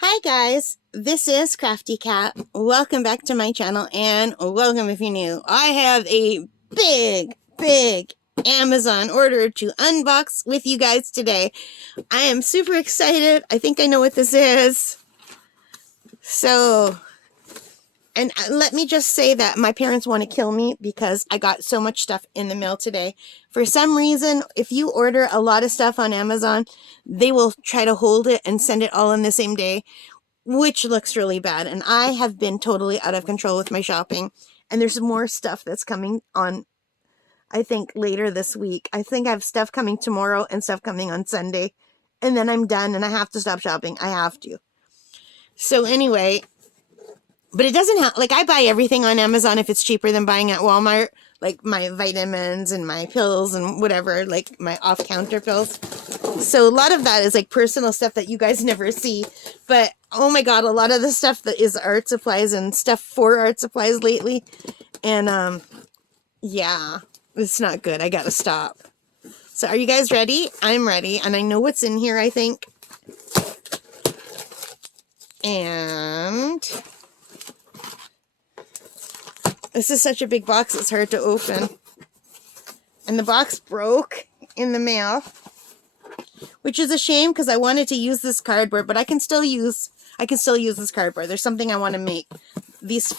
Hi guys, this is Crafty Cat. Welcome back to my channel and welcome if you're new. I have a big Amazon order to unbox with you guys today. I am super excited. I think I know what this is. And let me just say that my parents want to kill me because I got so much stuff in the mail today. For some reason, if you order a lot of stuff on Amazon, they will try to hold it and send it all in the same day, which looks really bad. And I have been totally out of control with my shopping. And there's more stuff that's coming on, I think, later this week. I think I have stuff coming tomorrow and stuff coming on Sunday. And then I'm done and I have to stop shopping. I have to. So anyway, but it doesn't have, like, I buy everything on Amazon if it's cheaper than buying at Walmart. Like my vitamins and my pills and whatever, like my off-counter pills. So a lot of that is like personal stuff that you guys never see. But oh my god, a lot of the stuff that is art supplies and stuff for art supplies lately. And yeah, it's not good. I gotta stop. So are you guys ready? I'm ready. And I know what's in here, I think. And this is such a big box, it's hard to open. And the box broke in the mail, which is a shame because I wanted to use this cardboard, but I can still use this cardboard. There's something I want to make. These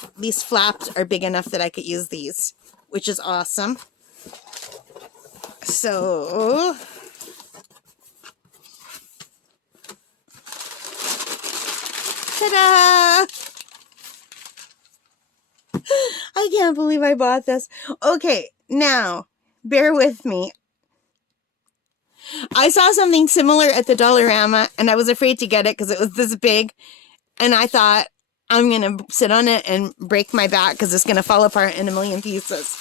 flaps are big enough that I could use these, which is awesome. So ta-da! I can't believe I bought this. Okay, now, bear with me. I saw something similar at the Dollarama, and I was afraid to get it because it was this big. And I thought, I'm going to sit on it and break my back because it's going to fall apart in a million pieces.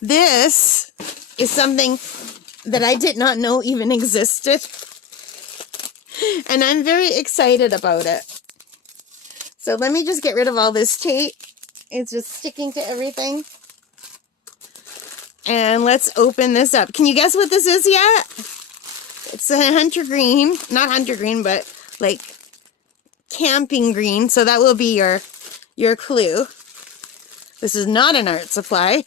This is something that I did not know even existed. And I'm very excited about it. So let me just get rid of all this tape. It's just sticking to everything. And let's open this up. Can you guess what this is yet? It's a hunter green. Not hunter green, but like camping green. So that will be your clue. This is not an art supply.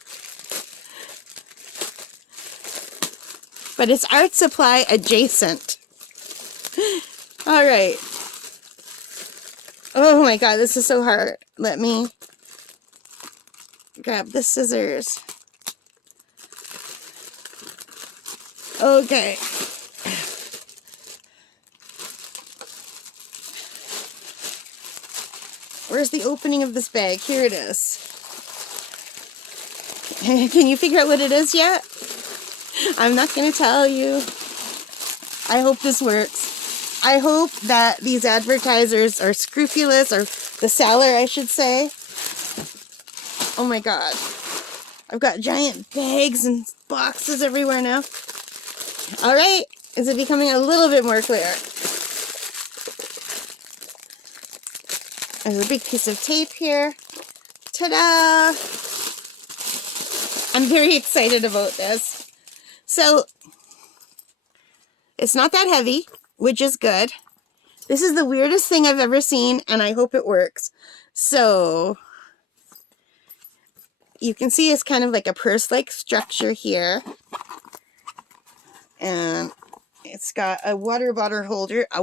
But it's art supply adjacent. All right. Oh my god, this is so hard. Let me grab the scissors. Okay. Where's the opening of this bag? Here it is. Can you figure out what it is yet? I'm not going to tell you. I hope this works. I hope that these advertisers are scrupulous, or the seller, I should say. Oh my god. I've got giant bags and boxes everywhere now. Alright, is it becoming a little bit more clear? There's a big piece of tape here. Ta-da! I'm very excited about this. So, it's not that heavy, which is good. This is the weirdest thing I've ever seen, and I hope it works. So, you can see it's kind of like a purse-like structure here. And it's got a water bottle holder, I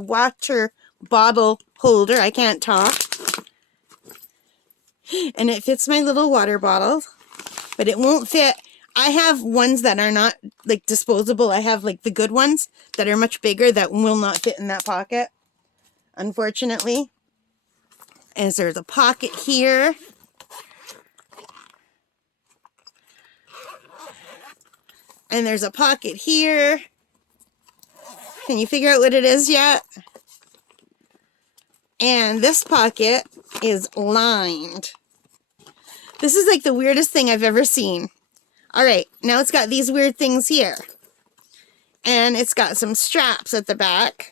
can't talk. And it fits my little water bottle, but it won't fit. I have ones that are not like disposable. I have like the good ones that are much bigger that will not fit in that pocket, unfortunately. And there's a pocket here. And there's a pocket here. Can you figure out what it is yet? And this pocket is lined. This is like the weirdest thing I've ever seen. Alright, now it's got these weird things here. And it's got some straps at the back.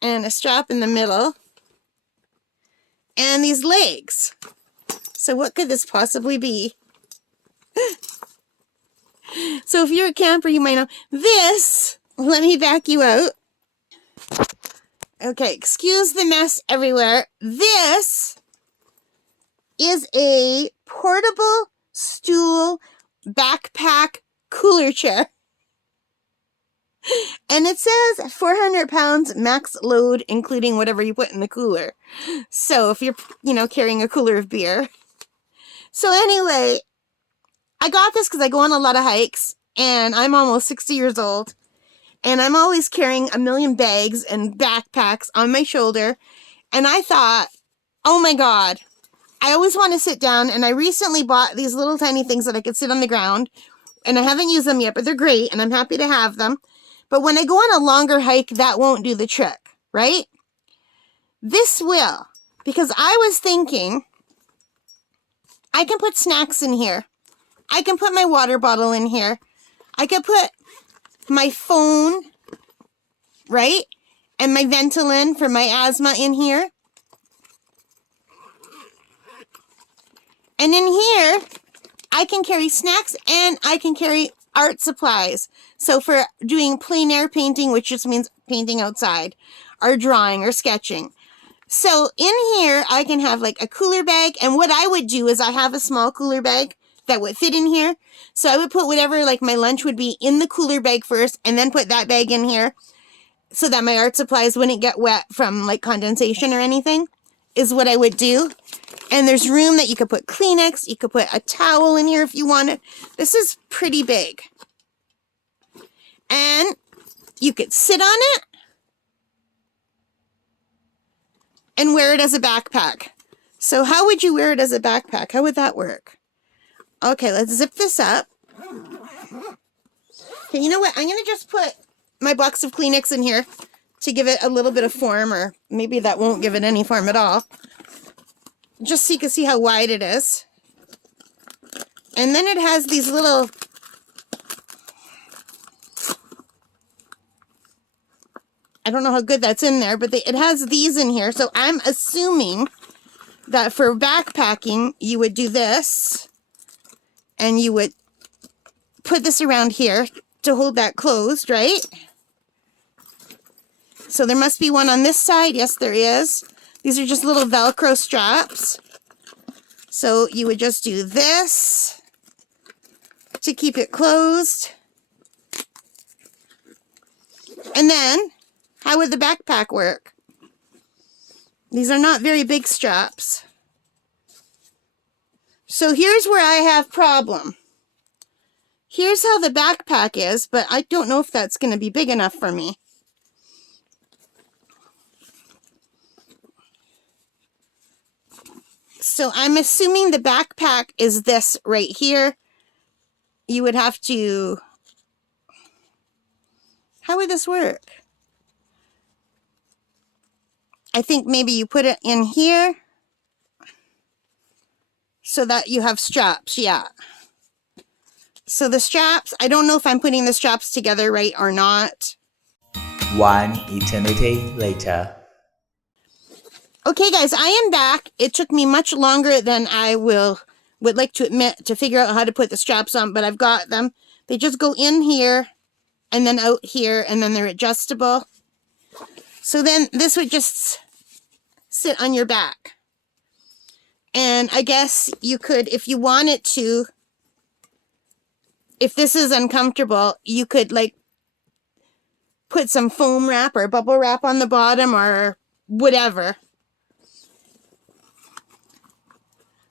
And a strap in the middle. And these legs. So what could this possibly be? So if you're a camper, you might know this Let me back you out. Okay, excuse the mess everywhere. This is a portable stool backpack cooler chair. And it says 400 pounds max load, including whatever you put in the cooler. So if you're, carrying a cooler of beer. So anyway, I got this because I go on a lot of hikes, and I'm almost 60 years old. And I'm always carrying a million bags and backpacks on my shoulder. And I thought, oh my God, I always want to sit down. And I recently bought these little tiny things that I could sit on the ground. And I haven't used them yet, but they're great. And I'm happy to have them. But when I go on a longer hike, that won't do the trick, right? This will. Because I was thinking, I can put snacks in here. I can put my water bottle in here. I could put my phone, right? And my Ventolin for my asthma in here. And in here, I can carry snacks and I can carry art supplies. So for doing plein air painting, which just means painting outside, or drawing or sketching. So in here, I can have like a cooler bag. And what I would do is I have a small cooler bag that would fit in here. So I would put whatever like my lunch would be in the cooler bag first and then put that bag in here so that my art supplies wouldn't get wet from like condensation or anything, is what I would do. And there's room that you could put Kleenex. You could put a towel in here if you wanted. This is pretty big. And you could sit on it and wear it as a backpack. So how would you wear it as a backpack? How would that work? Okay, let's zip this up. Okay, you know what? I'm going to just put my box of Kleenex in here to give it a little bit of form, or maybe that won't give it any form at all. Just so you can see how wide it is. And then it has these little... I don't know how good that's in there, but it has these in here. So I'm assuming that for backpacking, you would do this. And you would put this around here to hold that closed, right? So there must be one on this side. Yes, there is. These are just little Velcro straps. So you would just do this to keep it closed. And then, how would the backpack work? These are not very big straps. So here's where I have problem. Here's how the backpack is, but I don't know if that's going to be big enough for me. So I'm assuming the backpack is this right here. You would have to... How would this work? I think maybe you put it in here so that you have straps, yeah. So the straps, I don't know if I'm putting the straps together right or not. One eternity later. Okay, guys, I am back. It took me much longer than I would like to admit to figure out how to put the straps on, but I've got them. They just go in here and then out here, and then they're adjustable. So then this would just sit on your back. And I guess you could, if you wanted to, if this is uncomfortable, you could like put some foam wrap or bubble wrap on the bottom or whatever.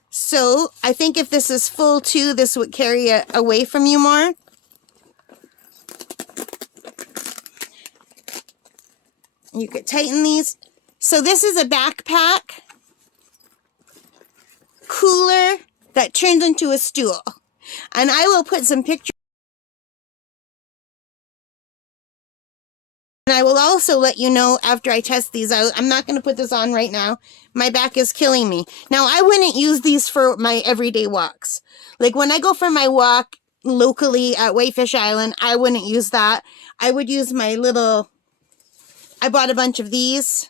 So I think if this is full too, this would carry it away from you more. You could tighten these. So this is a backpack cooler that turns into a stool. And I will put some pictures. And I will also let you know after I test these out. I'm not going to put this on right now. My back is killing me. Now, I wouldn't use these for my everyday walks. Like when I go for my walk locally at Whitefish Island, I wouldn't use that. I would use my little... I bought a bunch of these.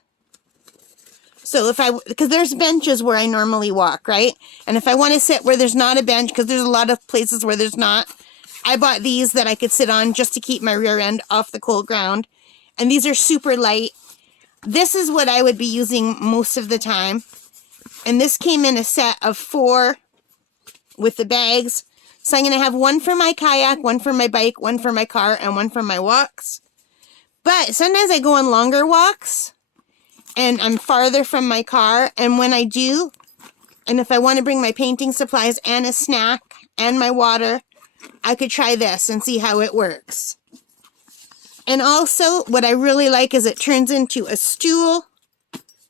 So because there's benches where I normally walk, right? And if I want to sit where there's not a bench, because there's a lot of places where there's not, I bought these that I could sit on just to keep my rear end off the cold ground. And these are super light. This is what I would be using most of the time. And this came in a set of 4 with the bags. So I'm going to have one for my kayak, one for my bike, one for my car, and one for my walks. But sometimes I go on longer walks and I'm farther from my car. And when I do, and if I want to bring my painting supplies and a snack and my water, I could try this and see how it works. And also, what I really like is it turns into a stool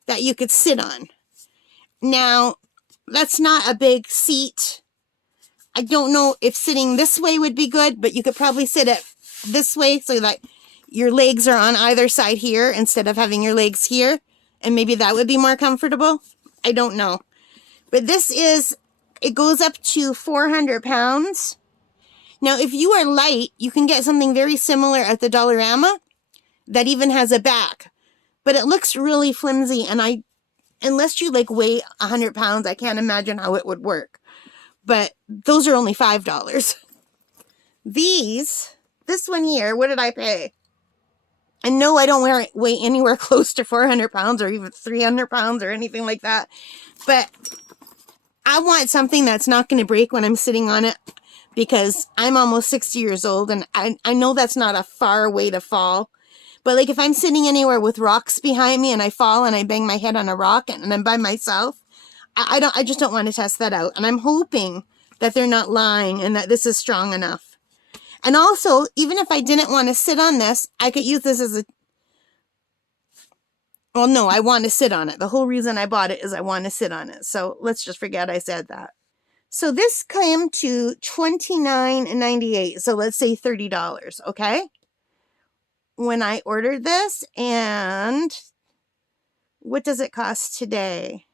that you could sit on. Now, that's not a big seat. I don't know if sitting this way would be good, but you could probably sit it this way so that your legs are on either side here instead of having your legs here. And maybe that would be more comfortable. I don't know. But it goes up to 400 pounds. Now, if you are light, you can get something very similar at the Dollarama that even has a back. But it looks really flimsy, and unless you like weigh 100 pounds, I can't imagine how it would work. But those are only $5. This one here, what did I pay? And no, I don't weigh anywhere close to 400 pounds or even 300 pounds or anything like that. But I want something that's not going to break when I'm sitting on it, because I'm almost 60 years old, and I know that's not a far way to fall. But like if I'm sitting anywhere with rocks behind me and I fall and I bang my head on a rock and I'm by myself, I just don't want to test that out. And I'm hoping that they're not lying and that this is strong enough. And also, even if I didn't want to sit on this, I could use this as well, no, I want to sit on it. The whole reason I bought it is I want to sit on it. So let's just forget I said that. So this came to $29.98. So let's say $30, okay? When I ordered this, and what does it cost today?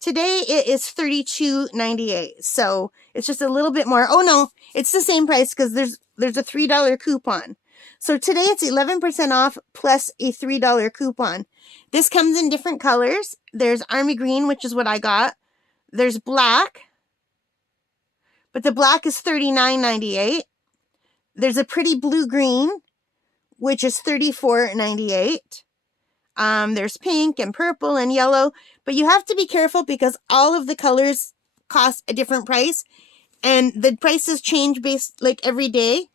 Today it is $32.98. So it's just a little bit more. Oh no, it's the same price because there's a $3 coupon. So today it's 11% off plus a $3 coupon. This comes in different colors. There's army green, which is what I got. There's black, but the black is $39.98. There's a pretty blue-green, which is $34.98. There's pink and purple and yellow, but you have to be careful because all of the colors cost a different price, and the prices change based like every day.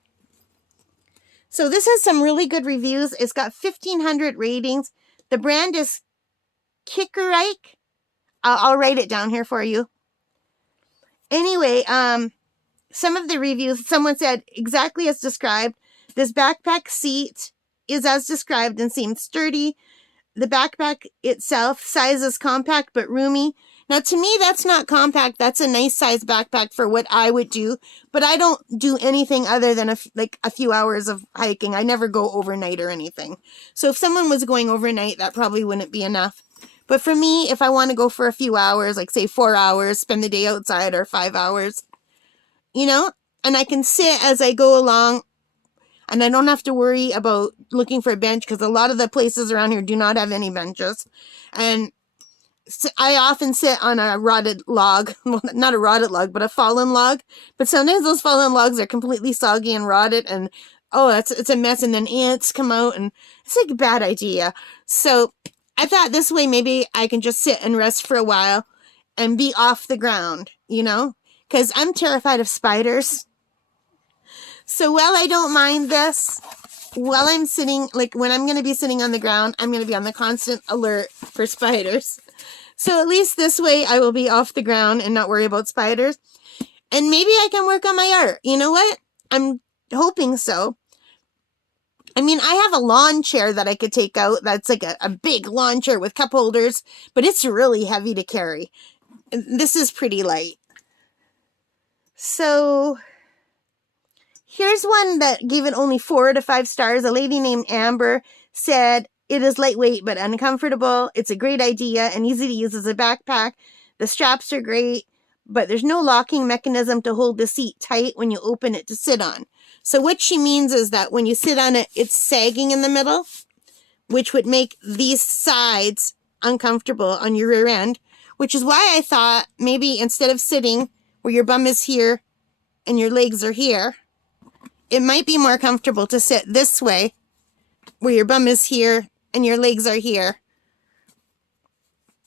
So this has some really good reviews. It's got 1,500 ratings. The brand is Kickerike. I'll write it down here for you. Anyway, some of the reviews, someone said, exactly as described. This backpack seat is as described and seems sturdy. The backpack itself, size is compact but roomy. Now, to me, that's not compact. That's a nice size backpack for what I would do. But I don't do anything other than a few hours of hiking. I never go overnight or anything. So if someone was going overnight, that probably wouldn't be enough. But for me, if I want to go for a few hours, like say 4 hours, spend the day outside, or 5 hours, and I can sit as I go along, and I don't have to worry about looking for a bench because a lot of the places around here do not have any benches. And I often sit on a rotted log, well, not a rotted log, but a fallen log. But sometimes those fallen logs are completely soggy and rotted, and it's a mess, and then ants come out, and it's like a bad idea. So I thought this way maybe I can just sit and rest for a while and be off the ground, because I'm terrified of spiders. So while I don't mind this, while I'm sitting, like when I'm going to be sitting on the ground, I'm going to be on the constant alert for spiders. So at least this way I will be off the ground and not worry about spiders. And maybe I can work on my art. You know what? I'm hoping so. I mean, I have a lawn chair that I could take out. That's like a big lawn chair with cup holders, but it's really heavy to carry. This is pretty light. So here's one that gave it only 4 to 5 stars. A lady named Amber said, it is lightweight but uncomfortable. It's a great idea and easy to use as a backpack. The straps are great, but there's no locking mechanism to hold the seat tight when you open it to sit on. So what she means is that when you sit on it, it's sagging in the middle, which would make these sides uncomfortable on your rear end, which is why I thought maybe instead of sitting where your bum is here and your legs are here, it might be more comfortable to sit this way, where your bum is here and your legs are here.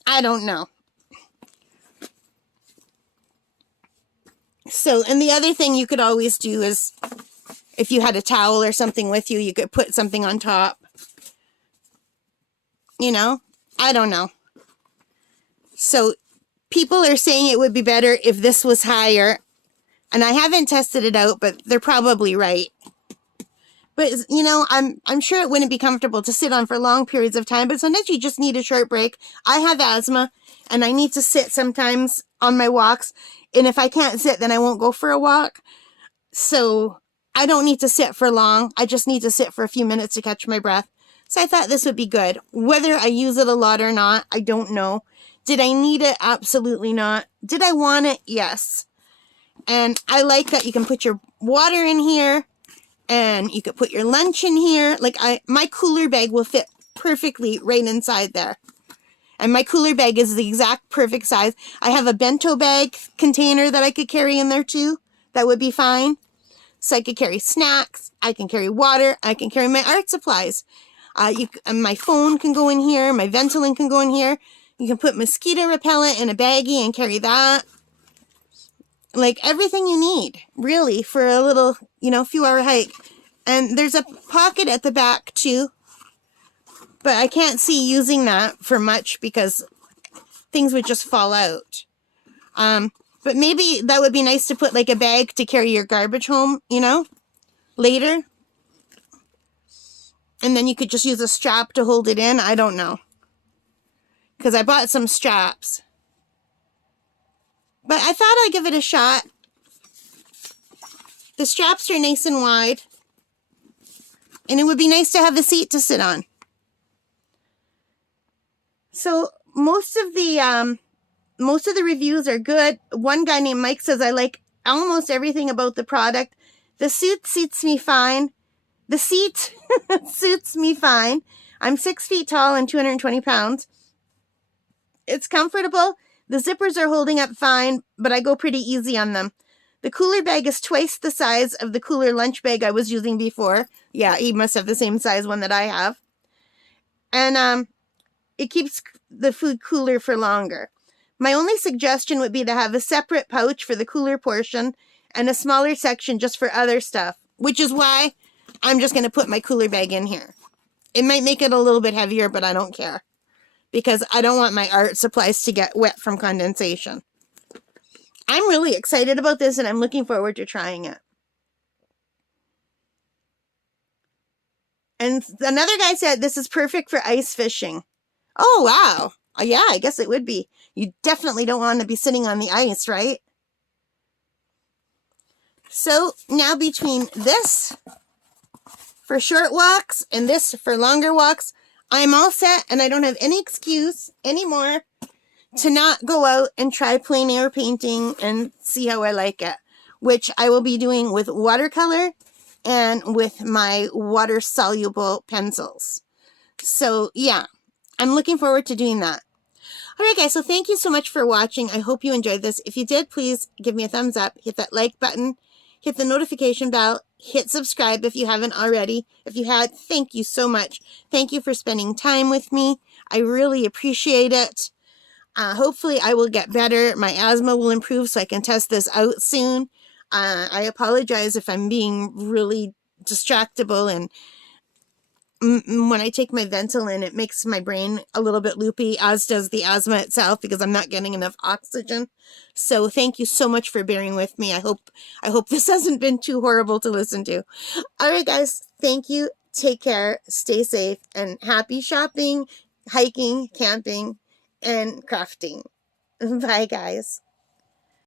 I don't know. So, and the other thing you could always do is, if you had a towel or something with you, you could put something on top. You know, I don't know. So people are saying it would be better if this was higher. And I haven't tested it out, but they're probably right. But, you know, I'm sure it wouldn't be comfortable to sit on for long periods of time, but sometimes you just need a short break. I have asthma, and I need to sit sometimes on my walks. And if I can't sit, then I won't go for a walk. So I don't need to sit for long. I just need to sit for a few minutes to catch my breath. So I thought this would be good. Whether I use it a lot or not, I don't know. Did I need it? Absolutely not. Did I want it? Yes. And I like that you can put your water in here, and you could put your lunch in here. Like my cooler bag will fit perfectly right inside there. And my cooler bag is the exact perfect size. I have a bento bag container that I could carry in there too. That would be fine. So I could carry snacks. I can carry water. I can carry my art supplies. My phone can go in here. My Ventolin can go in here. You can put mosquito repellent in a baggie and carry that. Like everything you need, really, for a little, few-hour hike. And there's a pocket at the back too. But I can't see using that for much because things would just fall out. But maybe that would be nice to put like a bag to carry your garbage home, later. And then you could just use a strap to hold it in. I don't know. Because I bought some straps. But I thought I'd give it a shot. The straps are nice and wide. And it would be nice to have a seat to sit on. So most of the reviews are good. One guy named Mike says, I like almost everything about the product. The suit suits me fine. The seat suits me fine. I'm 6 feet tall and 220 pounds. It's comfortable. The zippers are holding up fine, but I go pretty easy on them. The cooler bag is twice the size of the cooler lunch bag I was using before. Yeah, he must have the same size one that I have. And it keeps the food cooler for longer. My only suggestion would be to have a separate pouch for the cooler portion and a smaller section just for other stuff, which is why I'm just going to put my cooler bag in here. It might make it a little bit heavier, but I don't care because I don't want my art supplies to get wet from condensation. I'm really excited about this and I'm looking forward to trying it. And another guy said this is perfect for ice fishing. Oh, wow. Yeah, I guess it would be. You definitely don't want to be sitting on the ice, right? So now between this for short walks and this for longer walks, I'm all set and I don't have any excuse anymore to not go out and try plein air painting and see how I like it, which I will be doing with watercolor and with my water soluble pencils. So yeah, I'm looking forward to doing that. All right, guys, so thank you so much for watching. I hope you enjoyed this. If you did, please give me a thumbs up, hit that like button, hit the notification bell, hit subscribe if you haven't already. If you had, thank you so much. Thank you for spending time with me. I really appreciate it. Hopefully I will get better. My asthma will improve so I can test this out soon. I apologize if I'm being really distractible, and when I take my Ventolin, it makes my brain a little bit loopy, as does the asthma itself, because I'm not getting enough oxygen. So thank you so much for bearing with me. I hope this hasn't been too horrible to listen to. All right, guys, thank you. Take care, stay safe, and happy shopping, hiking, camping, and crafting. Bye, guys.